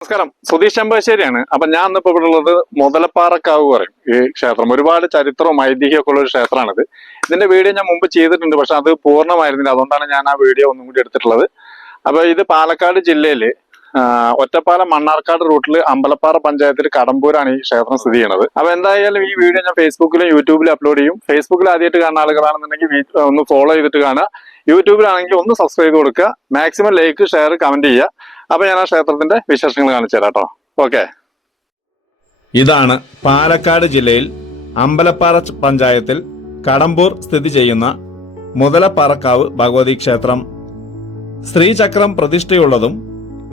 നമസ്കാരം, സുധീഷ് ചെമ്പശ്ശേരിയാണ്. അപ്പൊ ഞാൻ ഇന്നിപ്പോ ഇവിടെ ഉള്ളത് മുതലപ്പാറക്കാവ് പറയും ഈ ക്ഷേത്രം. ഒരുപാട് ചരിത്രവും ഐതിഹ്യമൊക്കെ ഉള്ള ഒരു ക്ഷേത്രമാണിത്. ഇതിന്റെ വീഡിയോ ഞാൻ മുമ്പ് ചെയ്തിട്ടുണ്ട്, പക്ഷെ അത് പൂർണ്ണമായിരുന്നില്ല. അതുകൊണ്ടാണ് ഞാൻ ആ വീഡിയോ ഒന്നും കൂടി എടുത്തിട്ടുള്ളത്. അപ്പൊ ഇത് പാലക്കാട് ജില്ലയില് ഒറ്റപ്പാലം മണ്ണാർക്കാട് റൂട്ടിൽ അമ്പലപ്പാറ പഞ്ചായത്തിൽ കടമ്പൂരാണ് ഈ ക്ഷേത്രം സ്ഥിതി ചെയ്യുന്നത്. അപ്പൊ എന്തായാലും ഈ വീഡിയോ ഞാൻ ഫേസ്ബുക്കിലും യൂട്യൂബിലും അപ്ലോഡ് ചെയ്യും. ഫേസ്ബുക്കിൽ ആദ്യമായിട്ട് കാണുന്ന ആളുകളാണെന്നുണ്ടെങ്കിൽ ഒന്ന് ഫോളോ ചെയ്തിട്ട് കാണുക. യൂട്യൂബിലാണെങ്കിൽ ഒന്ന് സബ്സ്ക്രൈബ് ചെയ്ത് കൊടുക്കുക. മാക്സിമം ലൈക്ക്, ഷെയർ, കമന്റ് ചെയ്യുക. അപ്പൊ ഞാൻ ആ ക്ഷേത്രത്തിന്റെ വിശേഷങ്ങൾ കാണിച്ചു തരാം കേട്ടോ. ഓക്കെ, ഇതാണ് പാലക്കാട് ജില്ലയിൽ അമ്പലപ്പാറ പഞ്ചായത്തിൽ കടമ്പൂർ സ്ഥിതി ചെയ്യുന്ന മുതലപ്പാറക്കാവ് ഭഗവതി ക്ഷേത്രം. ശ്രീചക്രം പ്രതിഷ്ഠയുള്ളതും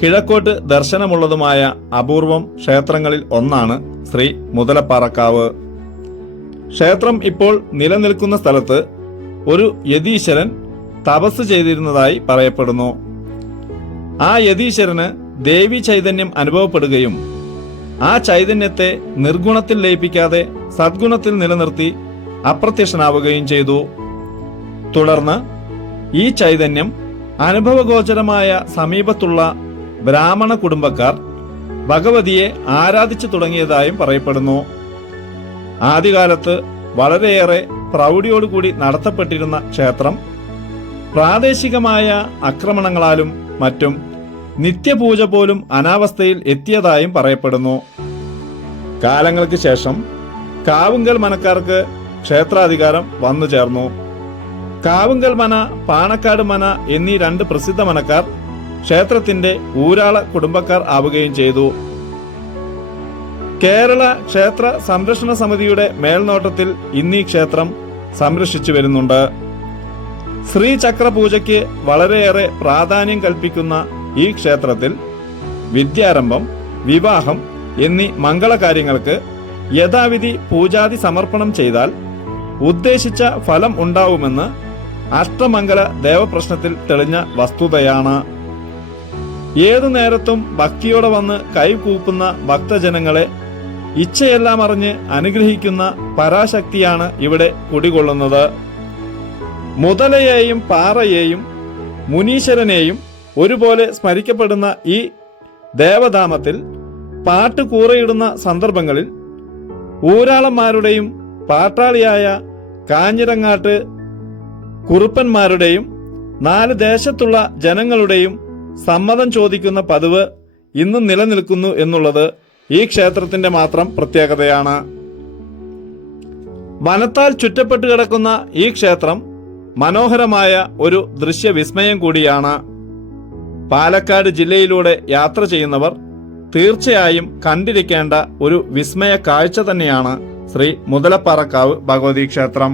കിഴക്കോട്ട് ദർശനമുള്ളതുമായ അപൂർവം ക്ഷേത്രങ്ങളിൽ ഒന്നാണ് ശ്രീ മുതലപ്പാറക്കാവ് ക്ഷേത്രം. ഇപ്പോൾ നിലനിൽക്കുന്ന സ്ഥലത്ത് ഒരു യതീശ്വരൻ തപസ് ചെയ്തിരുന്നതായി പറയപ്പെടുന്നു. ആ യതീശ്വരന് ദേവി ചൈതന്യം അനുഭവപ്പെടുകയും ആ ചൈതന്യത്തെ നിർഗുണത്തിൽ ലയിപ്പിക്കാതെ സദ്ഗുണത്തിൽ നിലനിർത്തി അപ്രത്യക്ഷനാവുകയും ചെയ്തു. തുടർന്ന് ഈ ചൈതന്യം അനുഭവഗോചരമായ സമീപത്തുള്ള ബ്രാഹ്മണ കുടുംബക്കാർ ഭഗവതിയെ ആരാധിച്ചു തുടങ്ങിയതായും പറയപ്പെടുന്നു. ആദ്യകാലത്ത് വളരെയേറെ പ്രൗഢിയോടുകൂടി നടത്തപ്പെട്ടിരുന്ന ക്ഷേത്രം പ്രാദേശികമായ ആക്രമണങ്ങളാലും മറ്റും നിത്യപൂജ പോലും അനാവസ്ഥയിൽ എത്തിയതായും പറയപ്പെടുന്നു. കാലങ്ങൾക്ക് ശേഷം കാവുങ്കൽ മനക്കാർക്ക് ക്ഷേത്രാധികാരം വന്നു ചേർന്നു. കാവുങ്കൽ മന, പാണക്കാട് മന എന്നീ രണ്ട് പ്രസിദ്ധ മനക്കാർ ക്ഷേത്രത്തിന്റെ ഊരാള കുടുംബക്കാർ ആവുകയും ചെയ്തു. കേരള ക്ഷേത്ര സംരക്ഷണ സമിതിയുടെ മേൽനോട്ടത്തിൽ ഇന്നീ ക്ഷേത്രം സംരക്ഷിച്ചു വരുന്നുണ്ട്. ശ്രീചക്ര പൂജയ്ക്ക് വളരെയേറെ പ്രാധാന്യം കൽപ്പിക്കുന്ന ഈ ക്ഷേത്രത്തിൽ വിദ്യാരംഭം, വിവാഹം എന്നീ മംഗളകാര്യങ്ങൾക്ക് യഥാവിധി പൂജാതി സമർപ്പണം ചെയ്താൽ ഉദ്ദേശിച്ച ഫലം ഉണ്ടാവുമെന്ന് അഷ്ടമംഗല ദേവപ്രശ്നത്തിൽ തെളിഞ്ഞ വസ്തുതയാണ്. ഏതു നേരത്തും ഭക്തിയോടെ വന്ന് കൈകൂപ്പുന്ന ഭക്തജനങ്ങളെ ഇച്ഛയെല്ലാം അറിഞ്ഞ് അനുഗ്രഹിക്കുന്ന പരാശക്തിയാണ് ഇവിടെ കുടികൊള്ളുന്നത്. മുതലയെയും പാറയെയും മുനീശ്വരനെയും ഒരുപോലെ സ്മരിക്കപ്പെടുന്ന ഈ ദേവധാമത്തിൽ പാട്ടുകൂറയിടുന്ന സന്ദർഭങ്ങളിൽ ഊരാളന്മാരുടെയും പാട്ടാളിയായ കാഞ്ഞിരങ്ങാട്ട് കുറുപ്പന്മാരുടെയും 4 ദേശത്തുള്ള ജനങ്ങളുടെയും സമ്മതം ചോദിക്കുന്ന പതിവ് ഇന്നും നിലനിൽക്കുന്നു എന്നുള്ളത് ഈ ക്ഷേത്രത്തിന്റെ മാത്രം പ്രത്യേകതയാണ്. വനത്താൽ ചുറ്റപ്പെട്ട് കിടക്കുന്ന ഈ ക്ഷേത്രം മനോഹരമായ ഒരു ദൃശ്യവിസ്മയം കൂടിയാണ്. പാലക്കാട് ജില്ലയിലൂടെ യാത്ര ചെയ്യുന്നവർ തീർച്ചയായും കണ്ടിരിക്കേണ്ട ഒരു വിസ്മയ കാഴ്ച തന്നെയാണ് ശ്രീ മുതലപ്പാറക്കാവ് ഭഗവതി ക്ഷേത്രം.